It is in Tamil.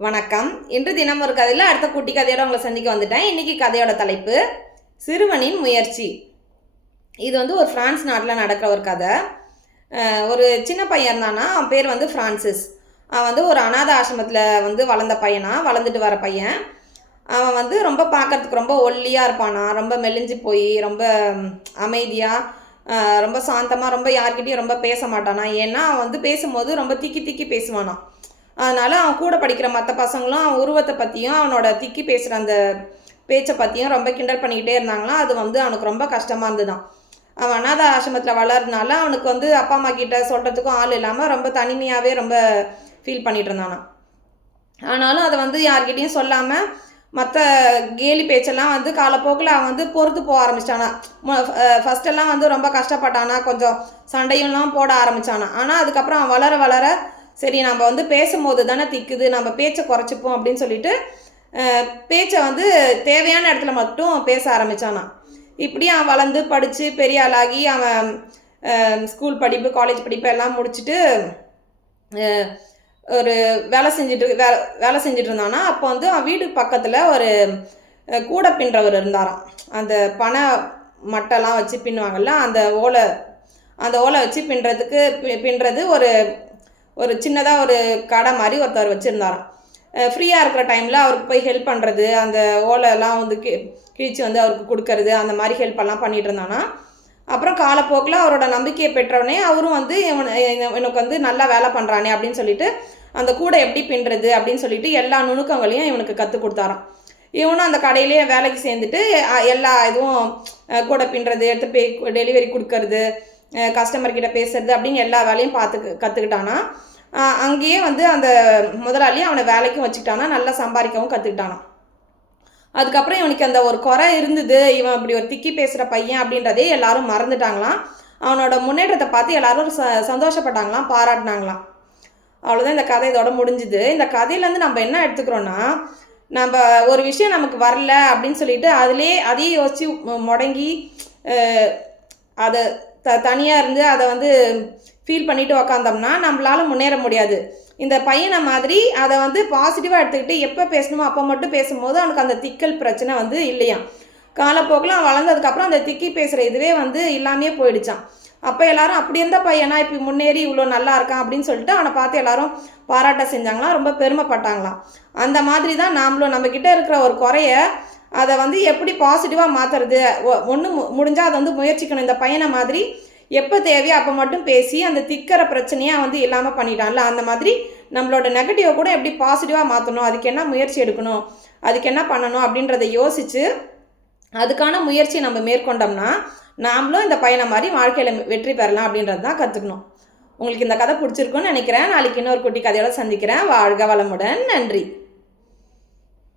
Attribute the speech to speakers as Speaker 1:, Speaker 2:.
Speaker 1: வணக்கம். இன்று தினம் ஒரு கதையில் அடுத்த குட்டி கதையோட உங்களை சந்திக்க வந்துட்டேன். இன்றைக்கி கதையோட தலைப்பு சிறுவனின் முயற்சி. இது வந்து ஒரு ஃப்ரான்ஸ் நாட்டில் நடக்கிற ஒரு கதை. ஒரு சின்ன பையன் இருந்தானா அவன் பேர் வந்து ஃப்ரான்சிஸ் அவன் வந்து ஒரு அனாத ஆசிரமத்தில் வந்து வளர்ந்த பையனா? வளர்ந்துட்டு வர பையன். அவன் வந்து ரொம்ப பார்க்கறதுக்கு ரொம்ப ஒல்லியாக இருப்பானா? ரொம்ப மெலிஞ்சு போய் ரொம்ப அமைதியாக ரொம்ப சாந்தமாக ரொம்ப யார்கிட்டையும் ரொம்ப பேச மாட்டானா? ஏன்னா அவன் வந்து பேசும்போது ரொம்ப திக்கி திக்கி பேசுவானா அதனால் அவன் கூட படிக்கிற மற்ற பசங்களும் அவன் உருவத்தை பற்றியும் அவனோட திக்கி பேசுகிற அந்த பேச்சை பற்றியும் ரொம்ப கிண்டல் பண்ணிக்கிட்டே இருந்தாங்களாம் அது வந்து அவனுக்கு ரொம்ப கஷ்டமாக இருந்துதான் அவன் அனாத ஆசிரமத்தில் வளர்றதுனால அவனுக்கு வந்து அப்பா அம்மா கிட்ட சொல்கிறதுக்கும் ஆள் இல்லாமல் ரொம்ப தனிமையாகவே ரொம்ப ஃபீல் பண்ணிட்டு இருந்தானா. ஆனாலும் அதை வந்து யார்கிட்டையும் சொல்லாமல் மற்ற கேலி பேச்செல்லாம் வந்து காலப்போக்கில் அவன் வந்து பொறுத்து போக ஆரம்பிச்சிட்டானா ஃபஸ்ட்டெல்லாம் வந்து ரொம்ப கஷ்டப்பட்டானா கொஞ்சம் சண்டையும்லாம் போட ஆரம்பித்தானா ஆனால் அதுக்கப்புறம் அவன் வளர வளர சரி நம்ம வந்து பேசும்போது தானே திக்குது நம்ம பேச்சை குறைச்சிப்போம் அப்படின்னு சொல்லிட்டு பேச்சை வந்து தேவையான இடத்துல மட்டும் பேச ஆரம்பிச்சானா இப்படி அவன் வளர்ந்து படித்து பெரிய ஆளாகி அவன் ஸ்கூல் படிப்பு காலேஜ் படிப்பு எல்லாம் முடிச்சுட்டு ஒரு வேலை செஞ்சுட்டு வேலை வேலை செஞ்சுட்டு இருந்தானா அப்போ வந்து அவன் வீட்டுக்கு பக்கத்தில் ஒரு கூடை பின்றவர் இருந்தாராம். அந்த பனை மட்டெல்லாம் வச்சு பின்னுவாங்கல்ல அந்த ஓலை அந்த ஓலை வச்சு பின்னுறதுக்கு பி- பின்னுறது ஒரு ஒரு சின்னதாக ஒரு கடை மாதிரி ஒருத்தர் வச்சுருந்தாராம். ஃப்ரீயாக இருக்கிற டைமில் அவருக்கு போய் ஹெல்ப் பண்ணுறது அந்த ஓலைலாம் வந்து கி கிழிச்சு வந்து அவருக்கு கொடுக்கறது அந்த மாதிரி ஹெல்ப் எல்லாம் பண்ணிட்டு இருந்தானா. அப்புறம் காலப்போக்கில் அவரோட நம்பிக்கையை பெற்றவனே அவரும் வந்து இவனுக்கு வந்து நல்லா வேலை பண்ணுறானே அப்படின்னு சொல்லிட்டு அந்த கூடை எப்படி பின்னுறது அப்படின்னு சொல்லிட்டு எல்லா நுணுக்கங்களையும் இவனுக்கு கற்றுக் கொடுத்தாராம். இவனும் அந்த கடையிலேயே வேலைக்கு சேர்ந்துட்டு எல்லா இதுவும் கூடை பின்னுறது எடுத்து போய் டெலிவரி கொடுக்கறது கஸ்டமர் கிட்ட பேசுறது அப்படின்னு எல்லா வேலையும் பார்த்து கற்றுக்கிட்டானா அங்கேயே வந்து அந்த முதலாளி அவனை வேலைக்கும் வச்சுக்கிட்டானா நல்லா சம்பாதிக்கவும் கற்றுக்கிட்டானா அதுக்கப்புறம் இவனுக்கு அந்த ஒரு குறை இருந்தது இவன் இப்படி ஒரு திக்கி பேசுகிற பையன் அப்படின்றதே எல்லாரும் மறந்துட்டாங்களாம். அவனோட முன்னேற்றத்தை பார்த்து எல்லாரும் ச சந்தோஷப்பட்டாங்களாம் பாராட்டினாங்களாம். அவ்வளோதான் இந்த கதை இதோட முடிஞ்சுது. இந்த கதையிலேருந்து நம்ம என்ன எடுத்துக்கிறோன்னா நம்ம ஒரு விஷயம் நமக்கு வரல அப்படின்னு சொல்லிட்டு அதிலே அதையே யோசித்து முடங்கி அதை த தனியாக இருந்து அதை வந்து ஃபீல் பண்ணிட்டு உக்காந்தோம்னா நம்மளால் முன்னேற முடியாது. இந்த பையனை மாதிரி அதை வந்து பாசிட்டிவாக எடுத்துக்கிட்டு எப்போ பேசணுமோ அப்போ மட்டும் பேசும்போது அவனுக்கு அந்த திக்கல் பிரச்சனை வந்து இல்லையாம். காலப்போக்கில் அவன் வளர்ந்ததுக்கப்புறம் அந்த திக்கி பேசுகிற இதுவே வந்து இல்லாமையே போயிடுச்சான் அப்போ எல்லாரும் அப்படி இருந்த பையனா இப்போ முன்னேறி இவ்வளோ நல்லா இருக்கான் அப்படின்னு சொல்லிட்டு அவனை பார்த்து எல்லாரும் பாராட்ட செஞ்சாங்களாம் ரொம்ப பெருமைப்பட்டாங்களாம். அந்த மாதிரி தான் நாமளும் நம்மக்கிட்ட இருக்கிற ஒரு குறைய அதை வந்து எப்படி பாசிட்டிவாக மாற்றுறது ஒன்று முடிஞ்சால் அதை வந்து முயற்சிக்கணும். இந்த பையனை மாதிரி எப்போ தேவையோ அப்போ மட்டும் பேசி அந்த திக்கிற பிரச்சனையாக வந்து இல்லாமல் பண்ணிட்டான்ல. அந்த மாதிரி நம்மளோட நெகட்டிவை கூட எப்படி பாசிட்டிவாக மாற்றணும் அதுக்கு என்ன முயற்சி எடுக்கணும்? அதுக்கு என்ன பண்ணணும்? அப்படின்றத யோசித்து அதுக்கான முயற்சியை நம்ம மேற்கொண்டோம்னா நாமளும் இந்த பையனை மாதிரி வாழ்க்கையில் வெற்றி பெறலாம் அப்படின்றது தான் கற்றுக்கணும் உங்களுக்கு இந்த கதை பிடிச்சிருக்குன்னு நினைக்கிறேன். நாளைக்கு இன்னொரு குட்டி கதையோட சந்திக்கிறேன். வாழ்க வளமுடன். நன்றி.